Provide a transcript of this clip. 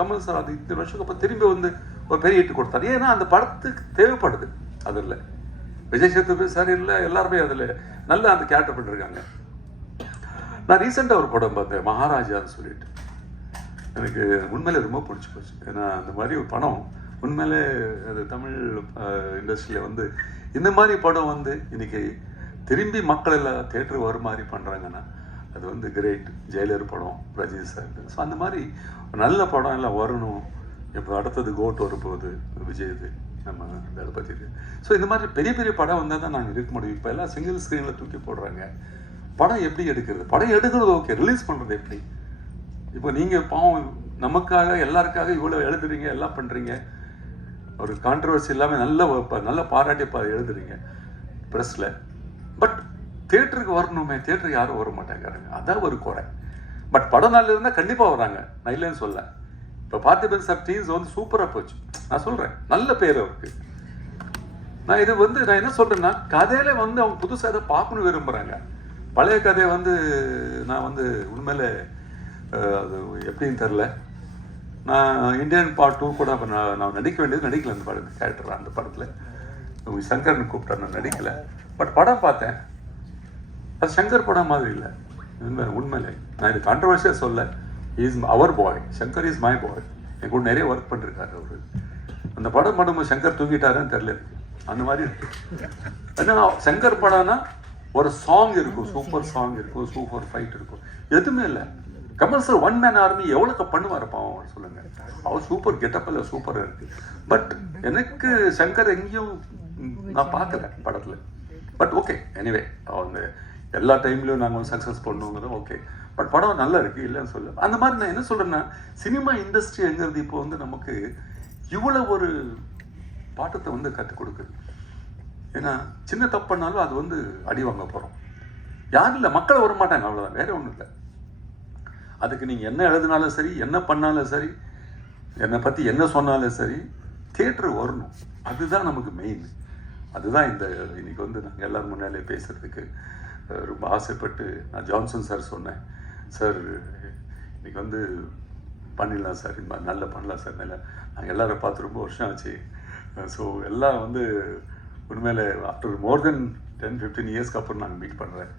Kamal sir அது இத்தனை வருஷத்துக்கு அப்புறம் திரும்பி வந்து ஒரு பெரிய ஹிட் கொடுத்தாரு. ஏன்னா அந்த படத்துக்கு தேவைப்படுது. அதில் விஜய் சேதுபதி சார் இல்லை எல்லாருமே அதில் நல்லா அந்த கேரக்டர் பண்ணிருக்காங்க. நான் ரீசெண்டாக ஒரு படம் பார்த்தேன் மகாராஜான்னு சொல்லிட்டு. எனக்கு உண்மையிலே ரொம்ப பிடிச்சி போச்சு. ஏன்னா அந்த மாதிரி ஒரு படம் உண்மையிலே அது தமிழ் இண்டஸ்ட்ரியில் வந்து இந்த மாதிரி படம் வந்து இன்னைக்கு திரும்பி மக்கள் எல்லாம் தேட்டருக்கு வர மாதிரி பண்ணுறாங்கன்னா அது வந்து கிரேட் ஜெயிலர் படம் ரஜினி சார் ஸோ அந்த மாதிரி ஒரு நல்ல படம் எல்லாம் வரணும். இப்போ அடுத்தது கோட் வரப்போகுது விஜயது நம்ம தளபதி ஸோ இந்த மாதிரி பெரிய பெரிய படம் வந்தால் தான் நாங்கள் இருக்க முடியும். இப்போ எல்லாம் சிங்கிள் ஸ்க்ரீனில் தூக்கி போடுறாங்க. படம் எப்படி எடுக்கிறது? படம் எடுக்கிறது ஓகே ரிலீஸ் பண்ணுறது எப்படி? இப்போ நீங்கள் பாவம் நமக்காக எல்லாருக்காக இவ்வளோ எழுதுறீங்க எல்லாம் பண்ணுறீங்க ஒரு கான்ட்ரவர்சி இல்லாமல் நல்ல நல்ல பாராட்டி எழுதுறீங்க ப்ரெஸ்ஸில் பட் தேட்டருக்கு வரணுமே தேட்டருக்கு யாரும் வர மாட்டேங்கிறாங்க. அதான் ஒரு குறை. பட் படம் நல்லா இருந்தால் கண்டிப்பாக வராங்க. நான் இல்லைன்னு சொல்ல. இப்போ பார்த்திபன் சார் டீஸ் வந்து சூப்பராக போச்சு. நான் சொல்கிறேன் நல்ல பேர் அவருக்கு. நான் இது வந்து நான் என்ன சொல்கிறேன்னா கதையில வந்து அவங்க புதுசாக எதை பார்க்கணும் விரும்புகிறாங்க பழைய கதையை வந்து நான் வந்து உண்மையில அது எப்படின்னு தெரில நான் இந்தியன் பார்ட் டூ கூட அப்போ நான் நான் நடிக்க வேண்டியது நடிக்கல அந்த படம் கேரக்டர் அந்த படத்தில். சங்கர்னு கூப்பிட்டா நான் நடிக்கலை. பட் படம் பார்த்தேன். அது சங்கர் படம் மாதிரி இல்லை. உண்மை உண்மையிலே. நான் இது கான்ட்ரவர்ஷியாக சொல்ல. Is our boy Shankar is my boy என் கூட நிறைய ஒர்க் பண்ணிருக்காரு அவர். அந்த படம் படம் சங்கர் தூங்கிட்டாருன்னு தெரியல எனக்கு. அந்த மாதிரி இருக்கு. ஏன்னா சங்கர் படம்னா ஒரு சாங் இருக்கும். சூப்பர் சாங் இருக்கும். சூப்பர் ஃபைட் இருக்கும். எதுவுமே இல்லை. Kamal sir one man army எவ்வளோக்கு பண்ணுவார் பாவம் அவர் சொல்லுங்க. அவர் சூப்பர் கெட்டப்பில் சூப்பராக இருக்கு. பட் எனக்கு சங்கர் எங்கேயும் நான் பார்க்கல படத்தில். பட் ஓகே எனிவே அவங்க எல்லா டைம்லையும் நாங்கள் வந்து சக்ஸஸ் பண்ணுங்கிறது ஓகே பட் படம் நல்லா இருக்குது இல்லைன்னு சொல்ல அந்த மாதிரி நான் என்ன சொல்கிறேன்னா சினிமா இண்டஸ்ட்ரிங்கிறது இப்போ வந்து நமக்கு இவ்வளோ ஒரு பாட்டத்தை வந்து கற்றுக் கொடுக்குது. ஏன்னா சின்ன தப்புனாலும் அது வந்து அடி வாங்க போகிறோம் யாரும் இல்லை மக்களை வர மாட்டாங்க அவ்வளோதான் வேற ஒன்றும் இல்லை. அதுக்கு நீங்கள் என்ன எழுதினாலும் சரி என்ன பண்ணாலும் சரி என்னை பற்றி என்ன சொன்னாலும் சரி தேட்ரு வரணும். அதுதான் நமக்கு மெயின் அதுதான் இந்த இன்னைக்கு வந்து நாங்கள் எல்லாரும் முன்னாலே பேசுகிறதுக்கு ரொம்ப ஆசைப்பட்டு நான் ஜான்சன் சார் சொன்னேன். சார் இன்றைக்கி வந்து பண்ணிடலாம் சார் இந்த மாதிரி நல்லா பண்ணலாம் சார் நல்லா நாங்கள் எல்லோரும் பார்த்து ரொம்ப வருஷம் ஆச்சு. ஸோ எல்லாம் வந்து உண்மையில் after more then ten fifteen இயர்ஸ்க்கு அப்புறம் நாங்கள் மீட் பண்ணுறேன்